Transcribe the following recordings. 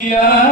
Ya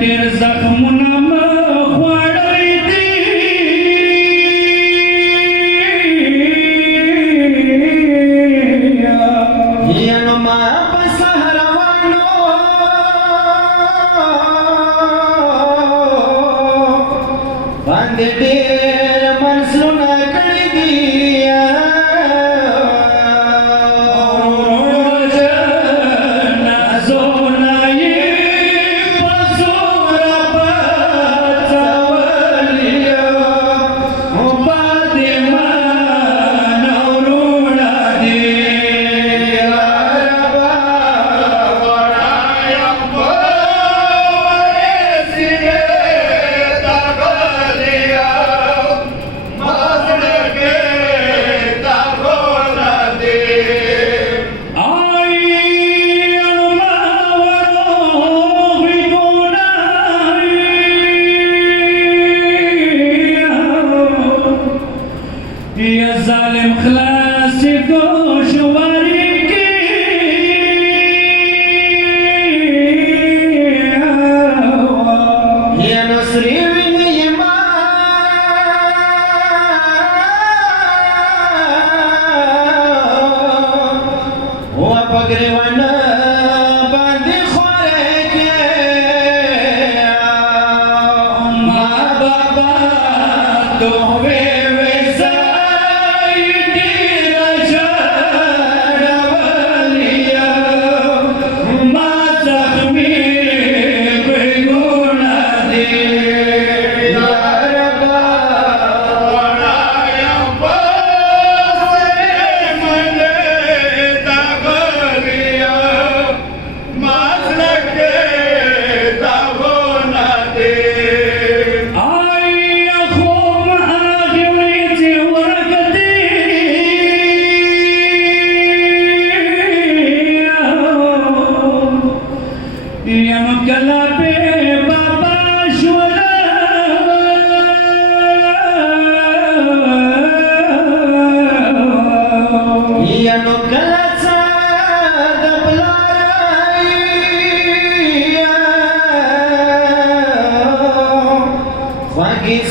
ډېر زخمونه مه خوړئ دي یا نو ما په سهار روانو باندې ډېر منزلونه کړي دي یا ظالم خلاص گوشواری کی یا نصری ویني ما و پګریوان باندې خوره کې ما بابا دوه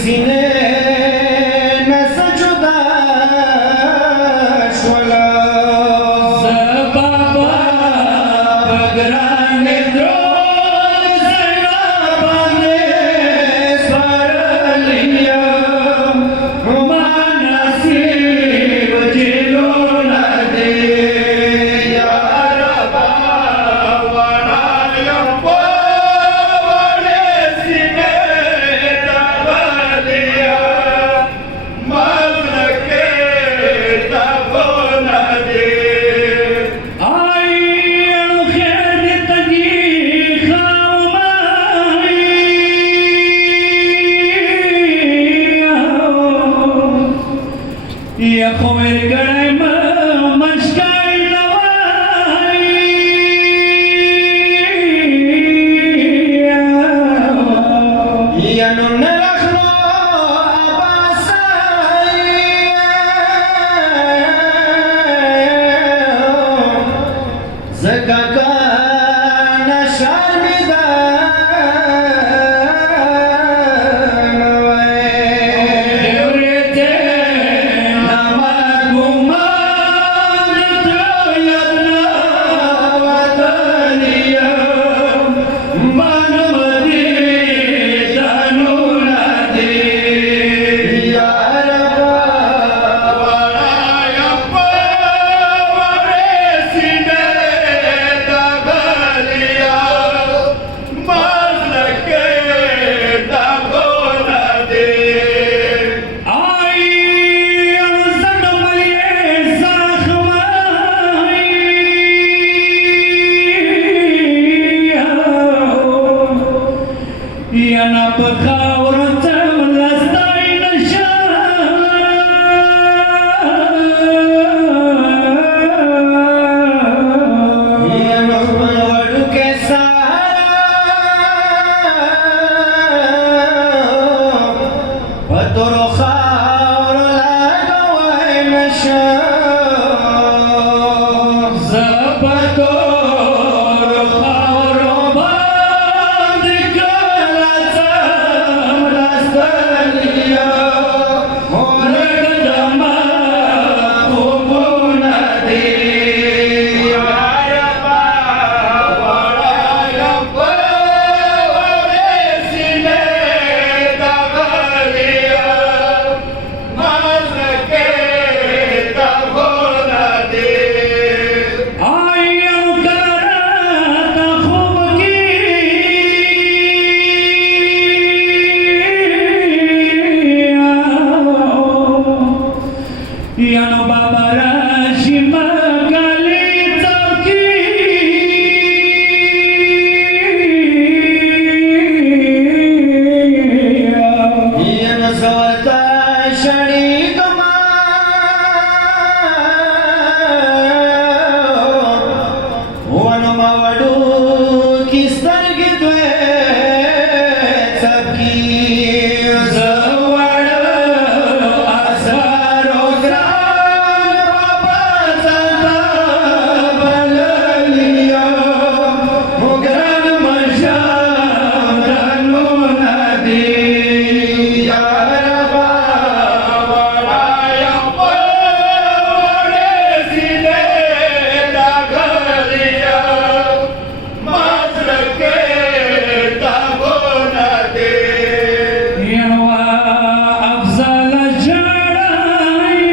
Yeah. یانو نرخلو آباسای زکا کانا شرمدان ورته نماز ګمان ته یادنا وطنیا باندې دانو ندی یا رب ورایا په ورسینه دغلیا مزلکه دغونه دی آی زنملی زخمای یانا په خاوره ته ولستای نشه یانو وړو کې سارا پتورو خاور لګوي نشه زپتور خاورو باندې کله څم راستلیا مرګ دما خوبونه دي ورایا په ورسینه دغلیا مزلکه دغونه دي آیا کرات خوب کی یانو بابا راشی مگالی چوکی یانو زورتا شړی کما ونو ما وړو کی سترګې دوه څپکی زوړ اثر ګران بابا زتا بللیا مګران مشام دنو ندی یا رب ورایا په ورسینه دغلیا مزرکه دغونه دی یوا افضل جړای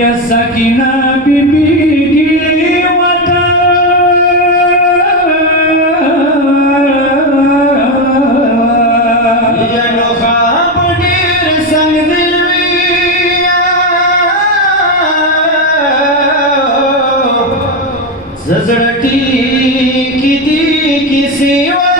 یا سکینه بیبی ګلی وطن یانو خواب ډیر څنګه دل وی زړټی کی دی کی سیوا